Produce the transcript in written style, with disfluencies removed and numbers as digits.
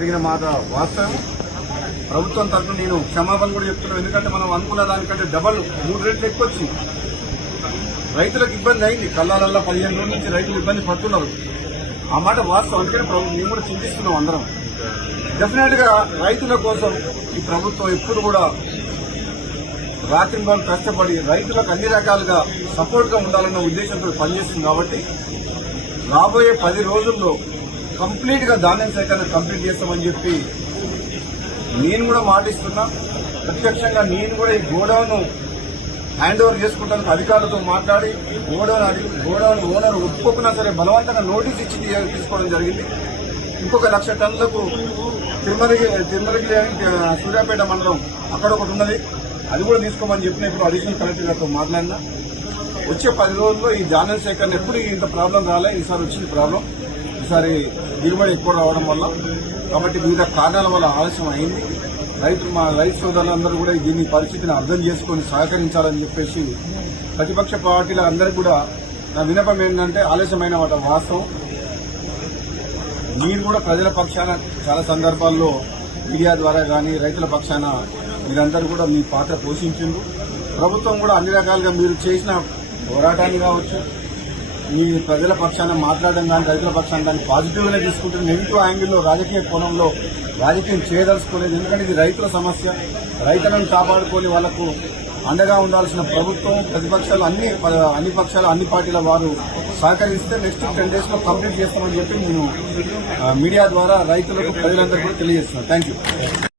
జరిగిన మాట వాస్తవం. ప్రభుత్వం తరఫున నేను క్షమాపణ కూడా చెప్తున్నాను. ఎందుకంటే మనం అనుకున్న దానికంటే డబల్ 3 రెట్లు ఎక్కువ వచ్చింది. రైతులకు ఇబ్బంది అయింది. కల్లాలల్లా 15 రోజుల నుంచి రైతులు ఇబ్బంది పడుతున్నారు. ఆ మాట వాస్తవం. అందుకని మేము కూడా చింతిస్తున్నాం అందరం. డెఫినెట్ గా రైతుల కోసం ఈ ప్రభుత్వం ఎప్పుడు కూడా రాత్రింబలు కష్టపడి రైతులకు అన్ని రకాలుగా సపోర్ట్ గా ఉండాలన్న ఉద్దేశంతో పనిచేస్తుంది. కాబట్టి రాబోయే 10 రోజుల్లో కంప్లీట్ గా ధాన్యం సేకరణ కంప్లీట్ చేస్తామని చెప్పి నేను కూడా మాటిస్తున్నా. ప్రత్యక్షంగా నేను కూడా ఈ గోడౌన్ హ్యాండ్ ఓవర్ చేసుకుంటానికి అధికారులతో మాట్లాడి గోడౌన్ ఓనర్ ఒప్పుకున్నా సరే బలవంతంగా నోటీస్ ఇచ్చి తీసుకోవడం జరిగింది. ఇంకొక 1,00,000 టన్నులకు తిరుమలగిరి సూర్యాపేట మండలం అక్కడ ఒకటి ఉన్నది, అది కూడా తీసుకోమని చెప్పిన ఇప్పుడు అడిషనల్ కలెక్టర్ గారితో మాట్లాడినా. వచ్చే 10 రోజుల్లో ఈ ధాన్యం సేకరణ ఎప్పుడు ఇంత ప్రాబ్లం రాలే, ఈసారి వచ్చింది ప్రాబ్లం. ఈసారి దిగుబడి ఎక్కువ రావడం వల్ల, కాబట్టి వివిధ కారణాల వల్ల ఆలస్యం అయింది. మా రైతు సోదరులందరూ కూడా దీన్ని పరిస్థితిని అర్థం చేసుకుని సహకరించాలని చెప్పేసి ప్రతిపక్ష పార్టీల అందరికీ కూడా నా విన్నపం ఏంటంటే, ఆలస్యమైన వాస్తవం. మీరు కూడా ప్రజల పక్షాన చాలా సందర్భాల్లో మీడియా ద్వారా కానీ రైతుల పక్షాన మీరందరూ కూడా మీ పాత్ర పోషించిండ్రు. ప్రభుత్వం కూడా అన్ని రకాలుగా మీరు చేసిన పోరాటాన్ని కావచ్చు, మీ ప్రజల పక్షాన మాట్లాడడం కానీ రైతుల పక్షాన దాన్ని పాజిటివ్ గానే తీసుకుంటున్న నెగిటివ్ యాంగిల్లో రాజకీయ కోణంలో రాజకీయం చేయదలుచుకోలేదు. ఎందుకంటే ఇది రైతుల సమస్య. రైతులను కాపాడుకొని వాళ్లకు అండగా ఉండాల్సిన ప్రభుత్వం, ప్రతిపక్షాలు అన్ని పక్షాలు అన్ని పార్టీల వారు సహకరిస్తే నెక్స్ట్ 10 days లో కంప్లీట్ చేస్తామని చెప్పి నేను మీడియా ద్వారా రైతులకు ప్రజలందరికీ కూడా తెలియజేస్తున్నాను. Thank you.